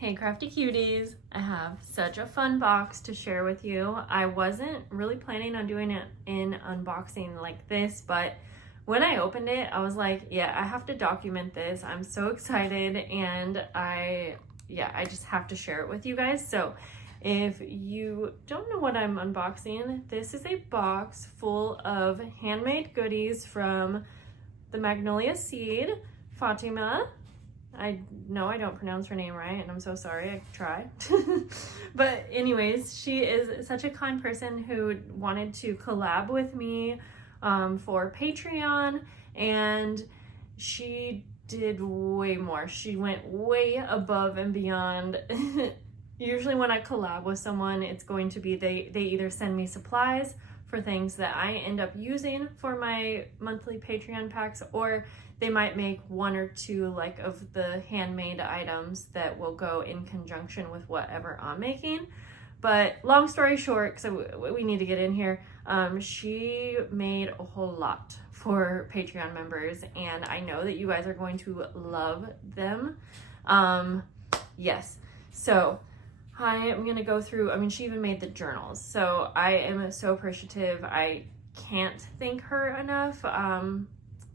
Hey crafty cuties, I have such a fun box to share with you. I wasn't really planning on doing it in unboxing like this, but when I opened it, I was like, yeah, I have to document this. I'm so excited and I just have to share it with you guys. So if you don't know what I'm unboxing, this is a box full of handmade goodies from the Magnolia Seed, Fatima. I know I don't pronounce her name right, and I'm so sorry, I tried. But anyways, she is such a kind person who wanted to collab with me for Patreon, and she did way more. She went way above and beyond. Usually when I collab with someone, it's going to be they either send me supplies for things that I end up using for my monthly Patreon packs, or they might make one or two like of the handmade items that will go in conjunction with whatever I'm making. But long story short, because we need to get in here, she made a whole lot for Patreon members, and I know that you guys are going to love them. Yes, so I am gonna go through, she even made the journals, so I am so appreciative. I can't thank her enough.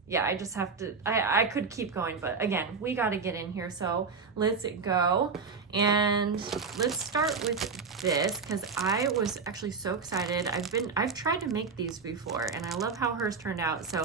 Yeah, I just have to, I could keep going, but again, we got to get in here. So let's go. And let's start with this, because I was actually so excited. I've tried to make these before, and I love how hers turned out. So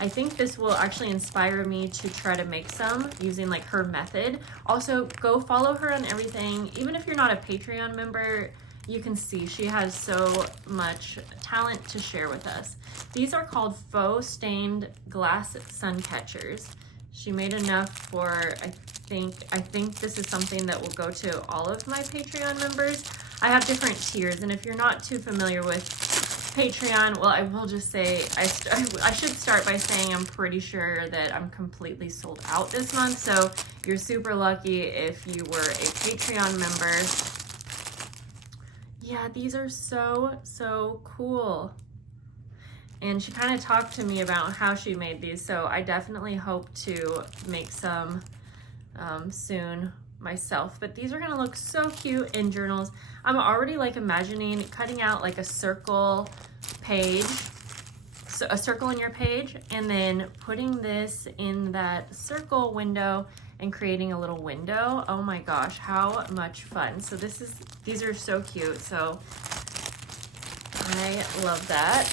I think this will actually inspire me to try to make some using like her method. Also, go follow her on everything. Even if you're not a Patreon member, you can see she has so much talent to share with us. These are called faux stained glass sun catchers. She made enough for, I think this is something that will go to all of my Patreon members. I have different tiers, and if you're not too familiar with Patreon, well, I will just say, I should start by saying I'm pretty sure that I'm completely sold out this month, so you're super lucky if you were a Patreon member. Yeah, these are so cool. And she kind of talked to me about how she made these, so I definitely hope to make some soon myself. But these are gonna look so cute in journals. I'm already like imagining cutting out like a circle page, so a circle in your page, and then putting this in that circle window and creating a little window. Oh my gosh, how much fun. So these are so cute, so I love that.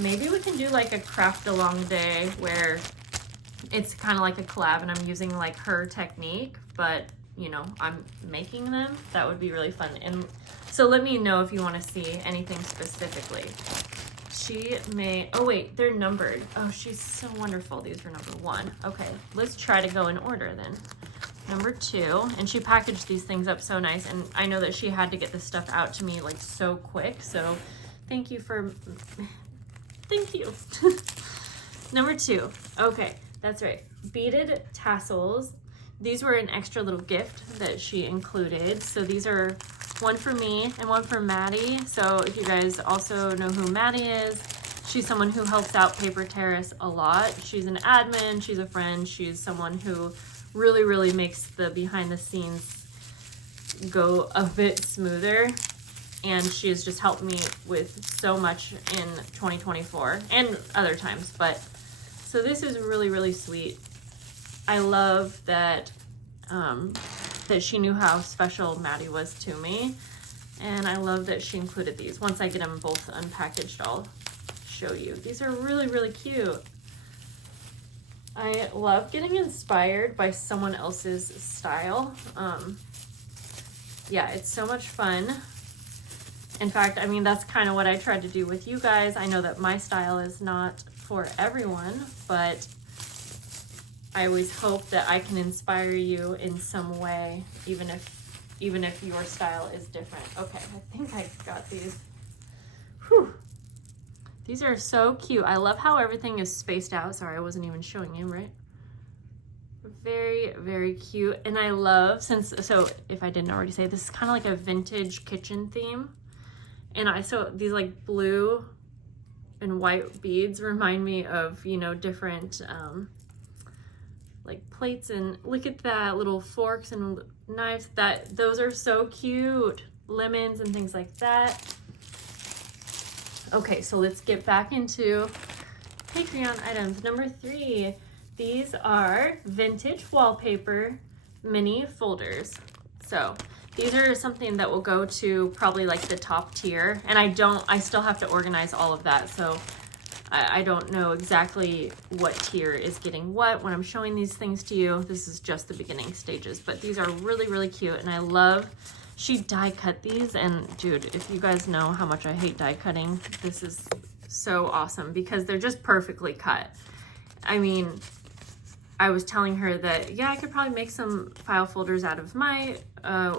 Maybe we can do like a craft along day where it's kind of like a collab and I'm using like her technique, but you know, I'm making them. That would be really fun. And so let me know if you want to see anything specifically. She made, oh wait, they're numbered. Oh, she's so wonderful. These are number 1. Okay, let's try to go in order then. Number 2, and she packaged these things up so nice, and I know that she had to get this stuff out to me like so quick, so thank you. Number 2, okay, that's right, beaded tassels. These were an extra little gift that she included. So these are one for me and one for Maddie. So if you guys also know who Maddie is, she's someone who helps out Paper Terrace a lot. She's an admin, she's a friend, she's someone who really makes the behind the scenes go a bit smoother. And she has just helped me with so much in 2024 and other times. But so this is really sweet. I love that that she knew how special Maddie was to me, and I love that she included these. Once I get them both unpackaged, I'll show you. These are really cute. I love getting inspired by someone else's style. Yeah, it's so much fun. In fact, that's kind of what I tried to do with you guys. I know that my style is not for everyone, but I always hope that I can inspire you in some way, even if your style is different. Okay, I think I got these. Whew. These are so cute. I love how everything is spaced out. Sorry, I wasn't even showing you, right? Very cute. And I love, so if I didn't already say, this is kind of like a vintage kitchen theme. And so these like blue and white beads remind me of, different like plates, and look at that, little forks and knives. Those are so cute. Lemons and things like that. Okay, so let's get back into Patreon items. Number 3, these are vintage wallpaper mini folders. So these are something that will go to probably like the top tier, and I still have to organize all of that, so I don't know exactly what tier is getting what when I'm showing these things to you. This is just the beginning stages, but these are really, really cute, and I love, she die cut these, and dude, if you guys know how much I hate die cutting, this is so awesome because they're just perfectly cut. I mean, I was telling her that, yeah, I could probably make some file folders out of my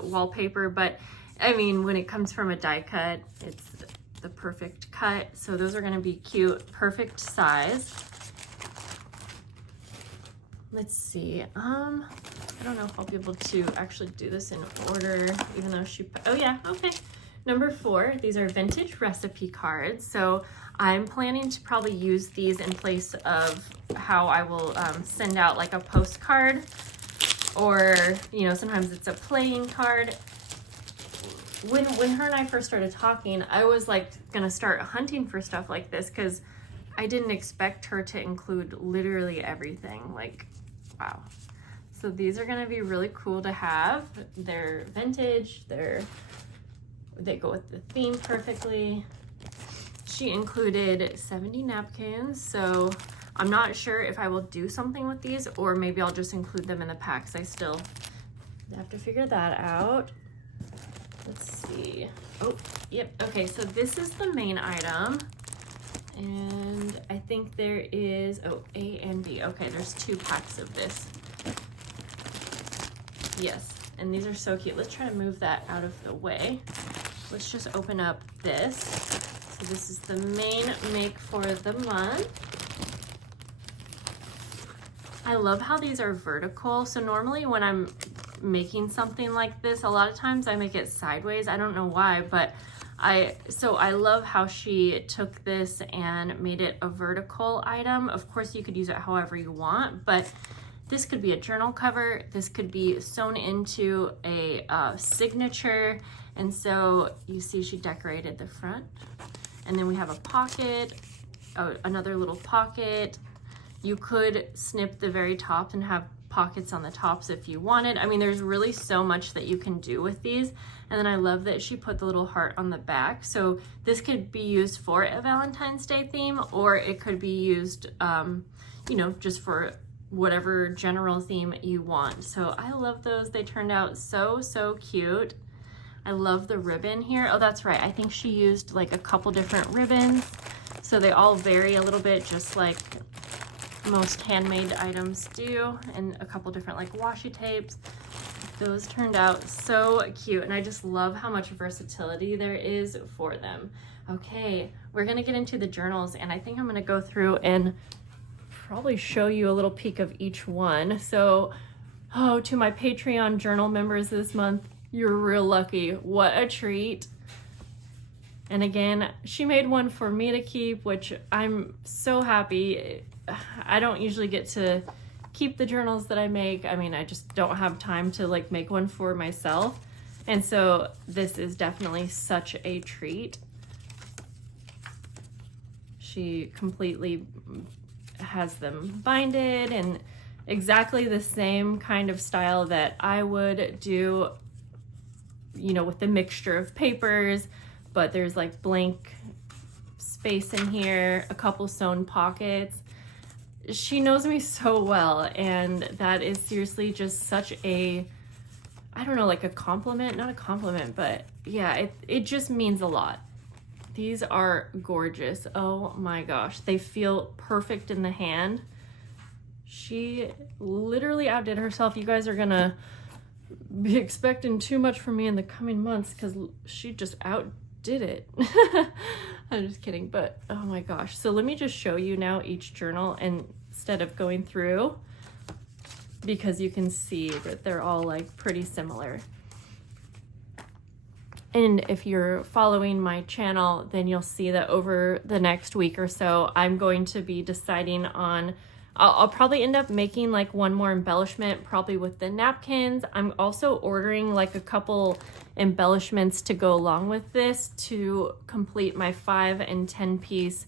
wallpaper, but I mean, when it comes from a die cut, it's the perfect cut. So those are gonna be cute, perfect size. Let's see, I don't know if I'll be able to actually do this in order, even though oh yeah, okay. Number 4, these are vintage recipe cards. So I'm planning to probably use these in place of how I will send out like a postcard, or, you know, sometimes it's a playing card. When her and I first started talking, I was like gonna start hunting for stuff like this because I didn't expect her to include literally everything. Like, wow. So these are gonna be really cool to have. They're vintage, they go with the theme perfectly. She included 70 napkins, so I'm not sure if I will do something with these, or maybe I'll just include them in the packs. I still have to figure that out. Let's see. Oh, yep. Okay, so this is the main item. And I think there is, oh, A and B. Okay, there's 2 packs of this. Yes, and these are so cute. Let's try to move that out of the way. Let's just open up this. So this is the main make for the month. I love how these are vertical. So normally when I'm making something like this, a lot of times I make it sideways. I don't know why, but I love how she took this and made it a vertical item. Of course, you could use it however you want, but this could be a journal cover. This could be sewn into a signature. And so you see she decorated the front, and then we have a pocket, another little pocket. You could snip the very top and have pockets on the tops if you wanted. I mean, there's really so much that you can do with these. And then I love that she put the little heart on the back. So this could be used for a Valentine's Day theme, or it could be used, you know, just for whatever general theme you want. So I love those. They turned out so, so cute. I love the ribbon here. Oh, that's right. I think she used like a couple different ribbons. So they all vary a little bit, just like most handmade items do, and a couple different like washi tapes. Those turned out so cute, and I just love how much versatility there is for them. Okay, we're gonna get into the journals, and I think I'm gonna go through and probably show you a little peek of each one. So, oh, to my Patreon journal members this month, you're real lucky. What a treat. And again, she made one for me to keep, which I'm so happy. I don't usually get to keep the journals that I make. I mean, I just don't have time to like make one for myself. And so this is definitely such a treat. She completely has them binded and exactly the same kind of style that I would do, you know, with the mixture of papers, but there's like blank space in here, a couple sewn pockets. She knows me so well, and that is seriously just such a, I don't know, like a compliment, not a compliment, but yeah, it just means a lot. These are gorgeous. Oh my gosh, they feel perfect in the hand. She literally outdid herself. You guys are gonna be expecting too much from me in the coming months because she just outdid it. I'm just kidding, but oh my gosh. So let me just show you now each journal, and instead of going through, because you can see that they're all like pretty similar. And if you're following my channel, then you'll see that over the next week or so, I'm going to be deciding on I'll probably end up making like one more embellishment, probably with the napkins. I'm also ordering like a couple embellishments to go along with this to complete my 5 and 10 piece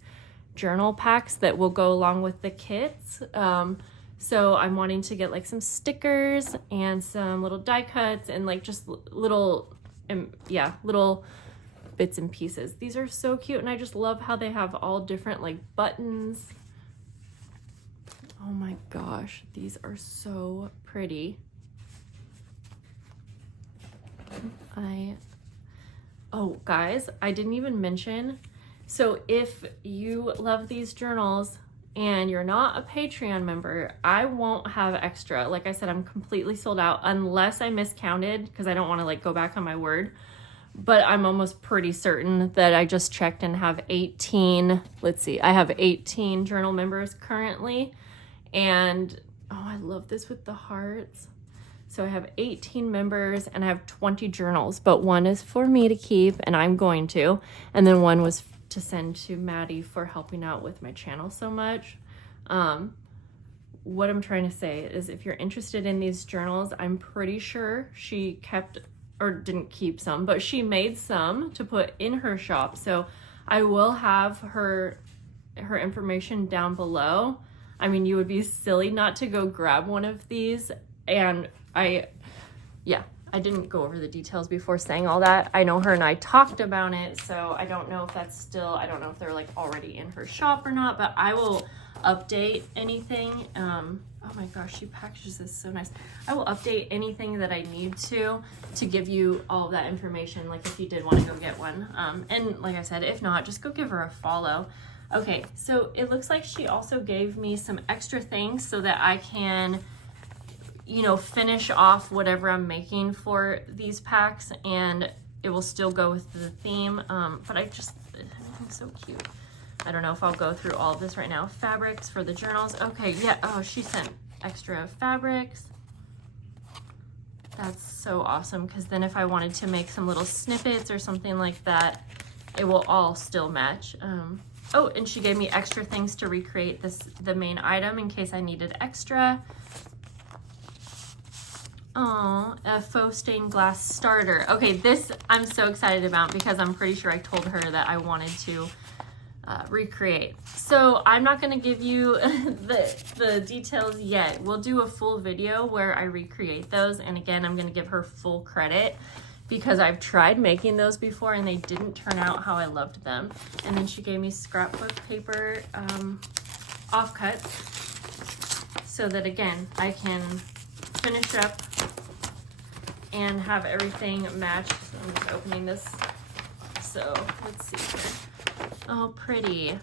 journal packs that will go along with the kits. So I'm wanting to get like some stickers and some little die cuts and like just little, little bits and pieces. These are so cute, and I just love how they have all different like buttons. Oh my gosh, these are so pretty. Oh guys, I didn't even mention, so if you love these journals and you're not a Patreon member, I won't have extra. Like I said, I'm completely sold out unless I miscounted, because I don't want to like go back on my word. But I'm almost pretty certain that I just checked and have 18, let's see, I have 18 journal members currently. And oh, I love this with the hearts. So I have 18 members and I have 20 journals, but one is for me to keep and I'm going to, and then one was to send to Maddie for helping out with my channel so much. What I'm trying to say is, if you're interested in these journals, I'm pretty sure she kept, or didn't keep some, but she made some to put in her shop. So I will have her information down below. I mean, you would be silly not to go grab one of these. And I didn't go over the details before saying all that. I know her and I talked about it, so I don't know if that's still, I don't know if they're like already in her shop or not, but I will update anything. Oh my gosh, she packages this so nice. I will update anything that I need to give you all of that information, like if you did want to go get one. And like I said, if not, just go give her a follow. Okay, so it looks like she also gave me some extra things so that I can, you know, finish off whatever I'm making for these packs, and it will still go with the theme. But everything's so cute. I don't know if I'll go through all of this right now. Fabrics for the journals. Okay, yeah, oh, she sent extra fabrics. That's so awesome, because then if I wanted to make some little snippets or something like that, it will all still match. Oh, and she gave me extra things to recreate the main item in case I needed extra. Oh, a faux stained glass starter. Okay, this I'm so excited about because I'm pretty sure I told her that I wanted to recreate. So I'm not going to give you the details yet. We'll do a full video where I recreate those, and again, I'm going to give her full credit because I've tried making those before and they didn't turn out how I loved them. And then she gave me scrapbook paper offcuts so that again I can finish up and have everything matched. So I'm just opening this. So let's see here. Oh, pretty.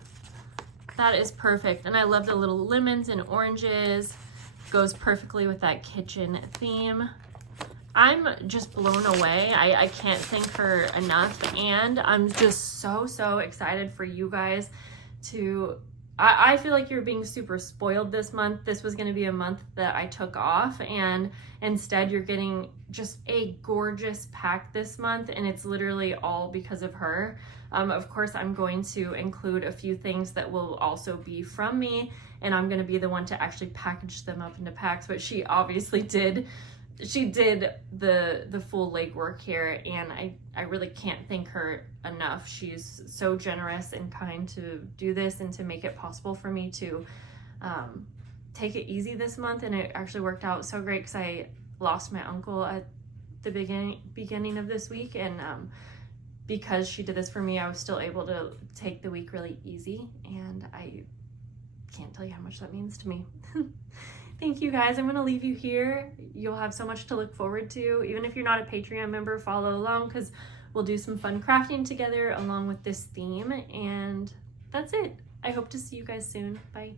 That is perfect. And I love the little lemons and oranges. Goes perfectly with that kitchen theme. I'm just blown away. I can't thank her enough. And I'm just so excited for you guys to, I feel like you're being super spoiled this month. This was going to be a month that I took off, and instead you're getting just a gorgeous pack this month, and it's literally all because of her. Of course, I'm going to include a few things that will also be from me, and I'm going to be the one to actually package them up into packs, but she obviously did. She did the full legwork here, and I really can't thank her enough. She's so generous and kind to do this and to make it possible for me to take it easy this month. And it actually worked out so great because I lost my uncle at the beginning of this week, and because she did this for me, I was still able to take the week really easy, and I can't tell you how much that means to me. Thank you guys. I'm going to leave you here. You'll have so much to look forward to. Even if you're not a Patreon member, follow along because we'll do some fun crafting together along with this theme. And that's it. I hope to see you guys soon. Bye.